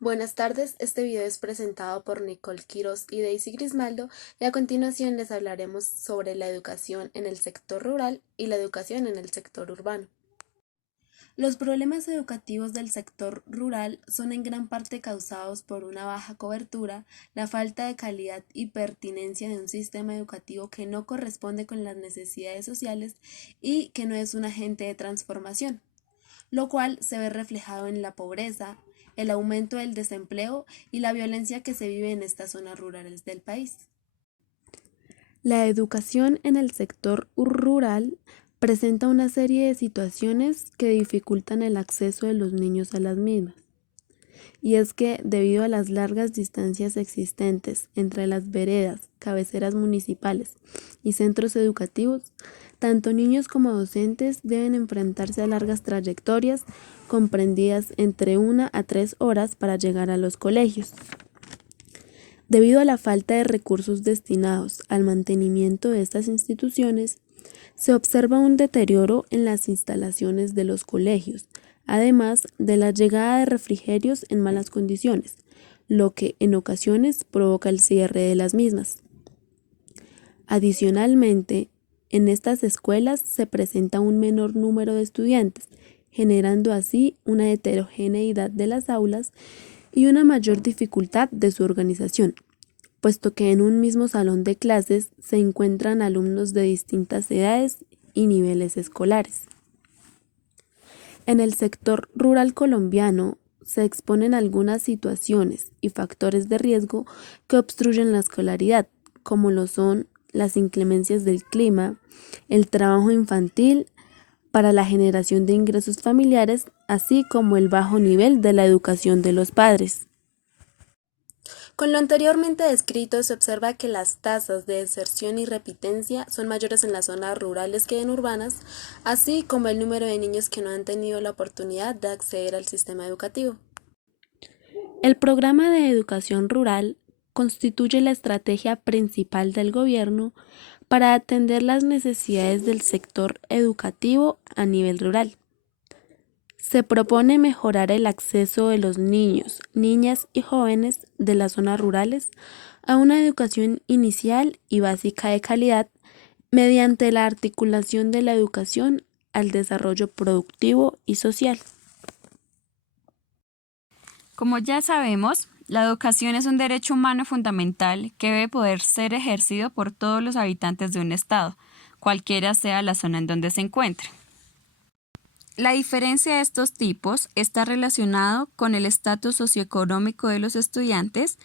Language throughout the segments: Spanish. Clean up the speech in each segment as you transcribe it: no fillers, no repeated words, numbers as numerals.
Buenas tardes, este video es presentado por Nicole Quiroz y Daisy Grismaldo y a continuación les hablaremos sobre la educación en el sector rural y la educación en el sector urbano. Los problemas educativos del sector rural son en gran parte causados por una baja cobertura, la falta de calidad y pertinencia de un sistema educativo que no corresponde con las necesidades sociales y que no es un agente de transformación, lo cual se ve reflejado en la pobreza, el aumento del desempleo y la violencia que se vive en estas zonas rurales del país. La educación en el sector rural presenta una serie de situaciones que dificultan el acceso de los niños a las mismas. Y es que, debido a las largas distancias existentes entre las veredas, cabeceras municipales y centros educativos, tanto niños como docentes deben enfrentarse a largas trayectorias comprendidas entre 1 a 3 horas para llegar a los colegios. Debido a la falta de recursos destinados al mantenimiento de estas instituciones, se observa un deterioro en las instalaciones de los colegios, además de la llegada de refrigerios en malas condiciones, lo que en ocasiones provoca el cierre de las mismas. Adicionalmente, en estas escuelas se presenta un menor número de estudiantes, generando así una heterogeneidad de las aulas y una mayor dificultad de su organización, puesto que en un mismo salón de clases se encuentran alumnos de distintas edades y niveles escolares. En el sector rural colombiano se exponen algunas situaciones y factores de riesgo que obstruyen la escolaridad, como lo son las inclemencias del clima, el trabajo infantil para la generación de ingresos familiares, así como el bajo nivel de la educación de los padres. Con lo anteriormente descrito, se observa que las tasas de deserción y repitencia son mayores en las zonas rurales que en urbanas, así como el número de niños que no han tenido la oportunidad de acceder al sistema educativo. El programa de educación rural constituye la estrategia principal del gobierno para atender las necesidades del sector educativo a nivel rural. Se propone mejorar el acceso de los niños, niñas y jóvenes de las zonas rurales a una educación inicial y básica de calidad mediante la articulación de la educación al desarrollo productivo y social. Como ya sabemos, la educación es un derecho humano fundamental que debe poder ser ejercido por todos los habitantes de un estado, cualquiera sea la zona en donde se encuentre. La diferencia de estos tipos está relacionado con el estatus socioeconómico de los estudiantes.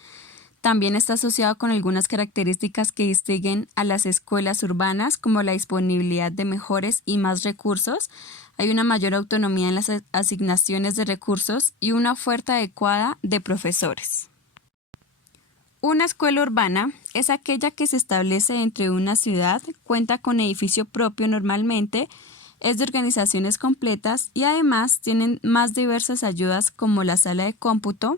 También está asociado con algunas características que distinguen a las escuelas urbanas, como la disponibilidad de mejores y más recursos. Hay una mayor autonomía en las asignaciones de recursos y una oferta adecuada de profesores. Una escuela urbana es aquella que se establece dentro de una ciudad, cuenta con edificio propio normalmente, es de organizaciones completas y además tienen más diversas ayudas como la sala de cómputo.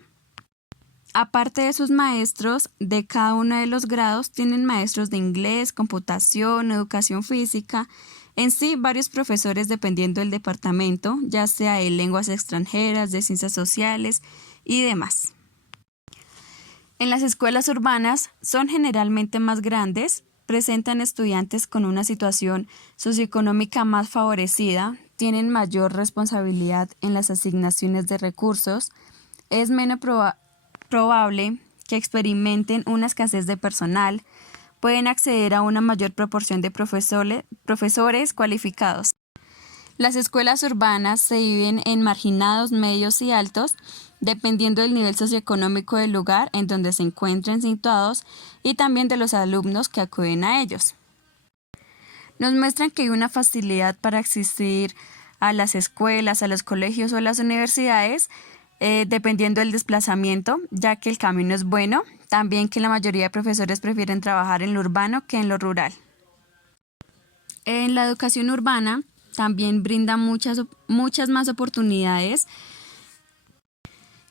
Aparte de sus maestros, de cada uno de los grados tienen maestros de inglés, computación, educación física, en sí varios profesores dependiendo del departamento, ya sea de lenguas extranjeras, de ciencias sociales y demás. En las escuelas urbanas son generalmente más grandes, presentan estudiantes con una situación socioeconómica más favorecida, tienen mayor responsabilidad en las asignaciones de recursos, es menos probable que experimenten una escasez de personal, pueden acceder a una mayor proporción de profesores cualificados. Las escuelas urbanas se dividen en marginados, medios y altos, dependiendo del nivel socioeconómico del lugar en donde se encuentren situados y también de los alumnos que acuden a ellos. Nos muestran que hay una facilidad para asistir a las escuelas, a los colegios o a las universidades, dependiendo del desplazamiento, ya que el camino es bueno, también que la mayoría de profesores prefieren trabajar en lo urbano que en lo rural. En la educación urbana también brinda muchas más oportunidades,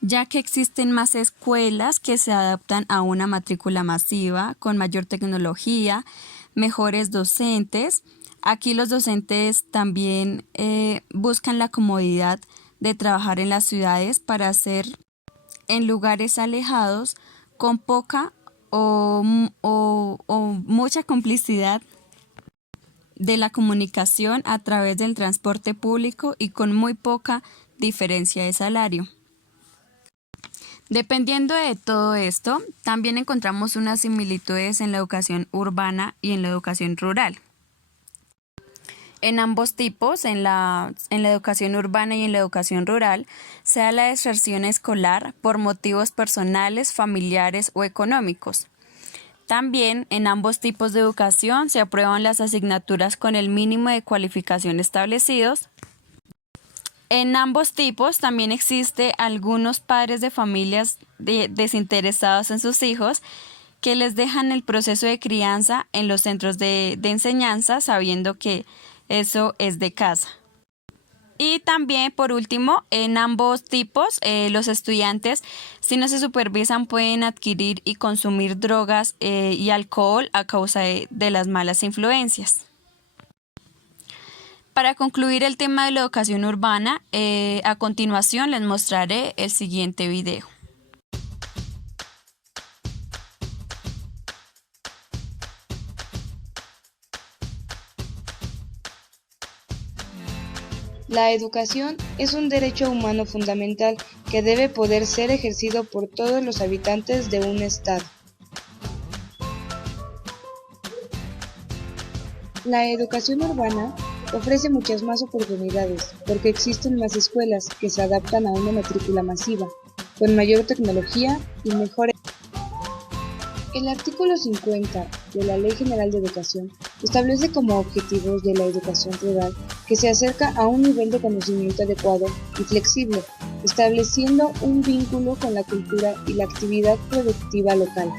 ya que existen más escuelas que se adaptan a una matrícula masiva, con mayor tecnología, mejores docentes. Aquí los docentes también buscan la comodidad de trabajar en las ciudades para hacer en lugares alejados con poca o mucha complicidad de la comunicación a través del transporte público y con muy poca diferencia de salario. Dependiendo de todo esto, también encontramos unas similitudes en la educación urbana y en la educación rural. En ambos tipos, en la educación urbana y en la educación rural, se da la deserción escolar por motivos personales, familiares o económicos. También en ambos tipos de educación se aprueban las asignaturas con el mínimo de cualificación establecidos. En ambos tipos también existe algunos padres de familias desinteresados en sus hijos que les dejan el proceso de crianza en los centros de enseñanza sabiendo que eso es de casa. Y también, por último, en ambos tipos, los estudiantes, si no se supervisan, pueden adquirir y consumir drogas y alcohol a causa de las malas influencias. Para concluir el tema de la educación urbana, a continuación les mostraré el siguiente video. La educación es un derecho humano fundamental que debe poder ser ejercido por todos los habitantes de un estado. La educación urbana ofrece muchas más oportunidades porque existen más escuelas que se adaptan a una matrícula masiva, con mayor tecnología y mejores. El artículo 50 de la Ley General de Educación establece como objetivos de la educación rural que se acerca a un nivel de conocimiento adecuado y flexible, estableciendo un vínculo con la cultura y la actividad productiva local.